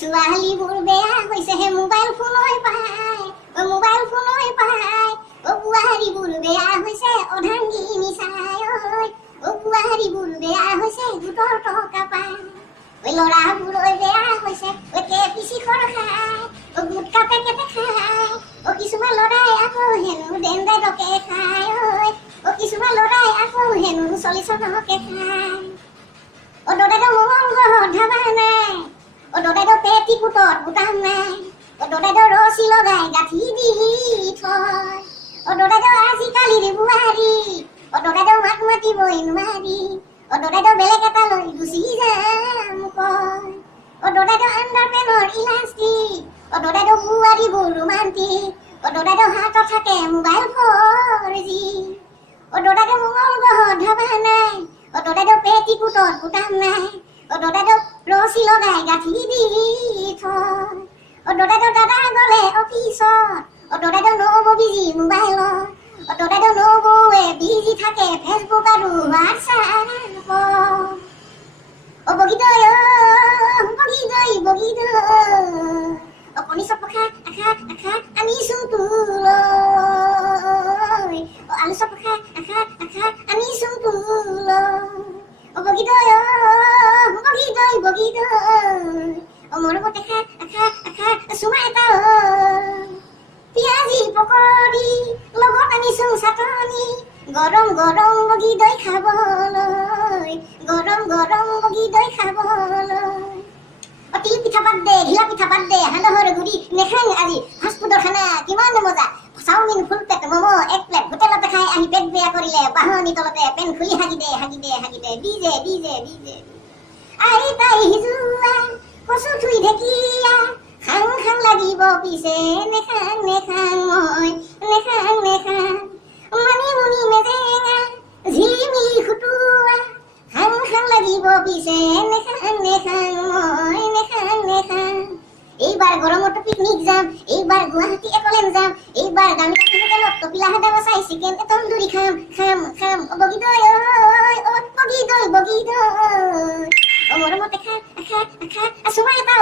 ছোৱালীবোৰ বেয়া হৈছেহে মোবাইল ফোনই পায়, মোবাইল ফোনই পায়। বোৱাৰীবোৰ বেয়া হৈছে অৰ্ধাংগী নিচাই, বোৱাৰীবোৰ বেয়া হৈছে গোটৰ টকা পায়। ল'ৰাবোৰ বেয়া হৈছে কেপিচি খৰ খায়, গুটকা পেকেটে খায়। কিছুমান ল'ৰাই আকৌ হেনো ডেণ্ডাইডকে খায়, কিছুমান ল'ৰাই আকৌ হেনো 40 টকাকে খায়। দদাইদেউ মঙল ঘৰত ধাবা নাই, দদাইদেউ পেটিকোটত বুটাম নাই, দদাইদেউ ৰছী লগাই গাঁঠি দি থয়। দদাইদেউ আজিকালিৰ বোৱাৰী, দদাইদেউ মাত মাতিবই নোৱাৰি, দদাইদেউ বেলেগ এটা লৈ গুচি যাম কয়। দদাইদেউ আণ্ডাৰপেনৰ ইলাষ্টিক, দদাইদেউ বোৱাৰীবোৰ ৰোমান্টিক, দদাইদেউ হাতত থাকে মোবাইল 4G। দদাইদেউ মঙল ঘৰত ধাবা নাই, দদাইদেউ পেটিকোটত বুটাম নাই, দদাইদেউ ৰছী লগাই গাঁঠি দি থয়। দদাইদেউ দাদা গ'লে অফিচত, দদাইদেউ নবৌ বিজি মোবাইলত, দদাইদেউ নবৌৱে বিজি থাকে ফেচবুক আৰু হোৱাটছআপত। বগীদৈ বগীদৈ বগীদৈ, কণী চপ খা খা খা আনিছোঁ তোলৈ, আলু চপ খা খা খা আনিছোঁ তোলৈ। বগীদৈ বগীদৈ বগীদৈ, মোৰ মতে খা খা খা চুমা এটা। পিয়াজি পকৰি লগত আনিছোঁ চাটনি, গৰম গৰম বগীদৈ খাবলৈ, গৰম গৰম বগীদৈ খাবলৈ। তিল পিঠা পাত দে, ঘিলা পিঠা পাত দে, সান্দহৰ গুড়ি নেখাং আজি ফাষ্টফুডৰ খানা কিমান মজা। Chowmein full plate, momo' 1 plate, হোটেলতে খাই আহি পেট বেয়া কৰিলে বাহনি তলতে পেন খুলি হাগি দে হাগি দে হাগি দে, ডিজে ডিজে ডিজে। আই তাই সিজোৱা কচু থুই ঢেকীয়া, খাং খাং লাগিব পিছে নেখাং নেখাং মই নেখাং নেখাং। মানিমুনি মেজেঙা ঝিলিমিলি খুটুৱা, খাং খাং লাগিব পিছে নেখাং নেখাং মই নেখাং নেখাং। এইবাৰ গৰমতো পিকনিক যাম, এইবাৰ গুৱাহাটী একলেন যাম, এইবাৰ দামী দামী হোটেলত তপিলা হাদা বচাই চিকেন তন্দুৰি খাম খাম খাম। বগীদৈ বগীদৈ বগীদৈ, মোৰ মতে খা খা খা চুমা এটা।